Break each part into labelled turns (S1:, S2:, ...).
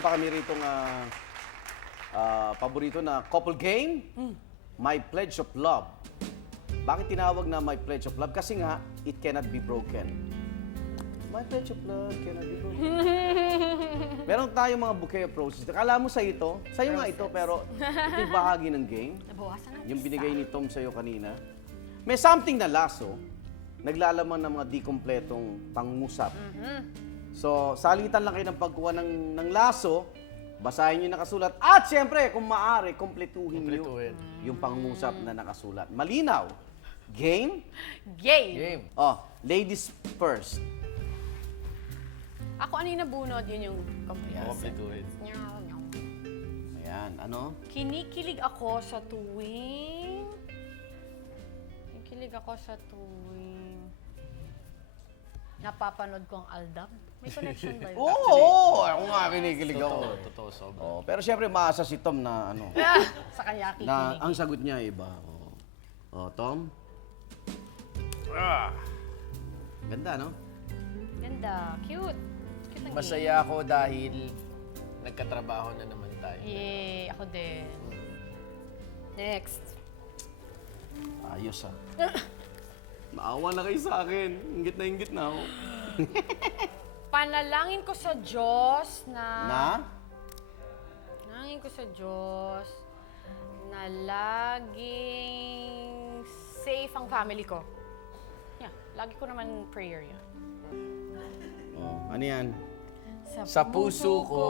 S1: pa kami rito paborito na couple game, My Pledge of Love. Bakit tinawag na My Pledge of Love? Kasi nga, it cannot be broken. My Pledge of Love cannot be broken. Meron tayong mga bouquet of roses. Akala mo sa'yo ito? Sa'yo nga ito, pero ito'y bahagi ng game.
S2: Nabawasan natin
S1: Yung binigay ni Tom sa'yo kanina. May something na laso, naglalaman ng mga di kumpletong pangusap. So, salitan lang kayo ng pagkuha ng laso, basahin nyo yung nakasulat. At siyempre, kung maaari, kumpletuhin nyo yung pangusap na nakasulat. Malinaw. Game?
S2: Game.
S1: Oh, ladies first.
S2: Ako ano yung nabunod, yun yung
S3: Kompletuhin.
S1: Ayan, ano?
S2: Kinikilig ako sa tuwing... napapanood ko ang Aldab. May connection ba yun?
S1: Oo! Ako nga kinikilig ako.
S3: Totoo, sobra.
S1: Oh, pero siyempre, maasa si Tom na ano,
S2: Sa kanya
S1: na
S2: kikilig.
S1: ang sagot niya iba. Oh, Tom? Ganda, no?
S2: Ganda. Cute. Cute ang
S3: Masaya ako dahil nagkatrabaho na naman tayo.
S2: game. Yay! Ako din. Next.
S1: Ayos, ah. Maawa na kayo sa akin. Ingit na ako.
S2: Panalangin ko sa Diyos
S1: Na?
S2: Panalangin ko sa Diyos na laging safe ang family ko. Yeah, lagi ko naman prayer yan.
S1: Oh, ano yan?
S3: Sa puso ko.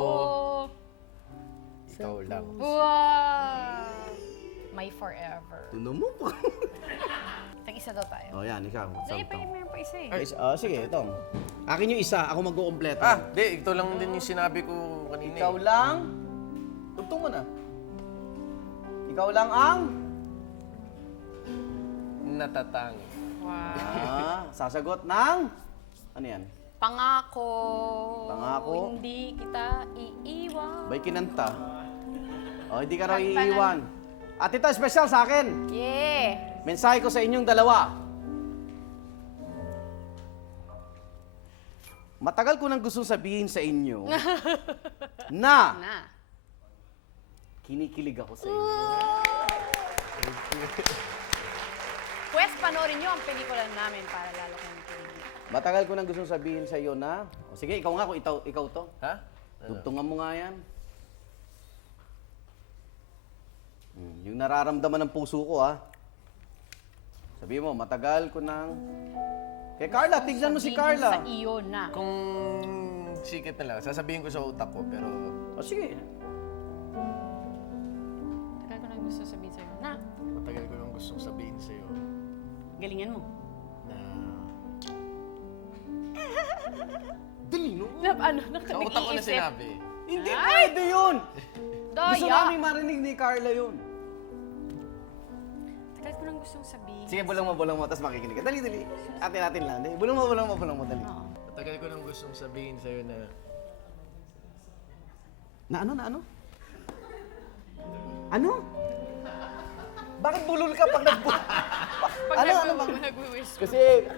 S3: Ikaw lang.
S2: Wow! My forever.
S1: Tuno mo pa.
S2: Tag-isa daw tayo.
S1: Oh, yan, ikaw.
S2: Dahil
S1: Tom.
S2: meron pa isa eh.
S1: Sige, Tom. Akin yung isa. Ako magkukumpleto.
S3: Ito lang din yung sinabi ko kanina.
S1: Ikaw lang? Tugtong mo na. Ikaw lang ang?
S3: Natatangi.
S2: Wow.
S1: Sasagot ng? Ano yan?
S2: Pangako.
S1: Pangako?
S2: Hindi kita iiwan.
S1: Ba'y kinanta? Oh, hindi ka raw
S2: Kanta na.
S1: iiwan. At ito, special sa akin.
S2: Yeah.
S1: Mensahe ko sa inyong dalawa. Matagal ko nang gustong sabihin sa inyo na kinikilig ako sa inyo.
S2: Pwes, panoorin nyo ang pelikula namin para lalo kang kilig.
S1: Matagal ko nang gustong sabihin sa iyo na... O, sige, ikaw nga kung ikaw to.
S3: Ha?
S1: Tugtungan mo nga yan. Yung nararamdaman ng puso ko, ha? Sabi mo, matagal ko nang... Kay Carla, tignan mo si
S2: Sabihin
S1: Carla.
S2: sa iyo na.
S3: Kung sikit na lang, sasabihin ko sa utak ko, pero
S1: O, sige.
S2: Tagal ko na gusto sabihin sa'yo na.
S3: matagal ko lang gustong sabihin sa'yo
S2: Galingan mo.
S3: na
S1: Dali, no?
S2: Ano?
S3: sa utak ko na sinabi.
S1: Hindi pwede yun! Gusto
S2: Daya!
S1: namin marinig ni Carla yun.
S2: Tagal ko nang gustong sabihin.
S1: Sige, bulang mo, tapos makikinig ka. Dali. Atin lang. Dali. Bulang mo, dali.
S2: Oo.
S3: Matagal ko lang gustong sabihin sa'yo na
S1: Na ano? Ano? Bakit bulol ka pag nagbulol?
S2: Pag
S1: Ano
S2: nag-whisper.
S1: Kasi,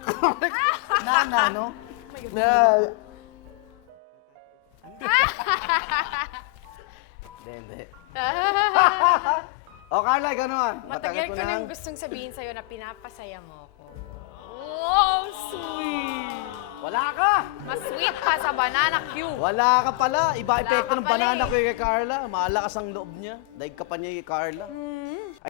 S1: no? Na... Hindi. O, Carla, ikaw naman.
S2: Matagal ko nang gustong sabihin sa'yo na pinapasaya mo ako. Wow, sweet!
S1: Wala ka!
S2: Mas sweet pa sa banana Q.
S1: Wala ka pala. Iba
S2: Wala
S1: epekto
S2: ka
S1: ng
S2: pala
S1: banana
S2: eh.
S1: ko kay Carla. Malakas ang loob niya. Daig ka pa niya kay Carla.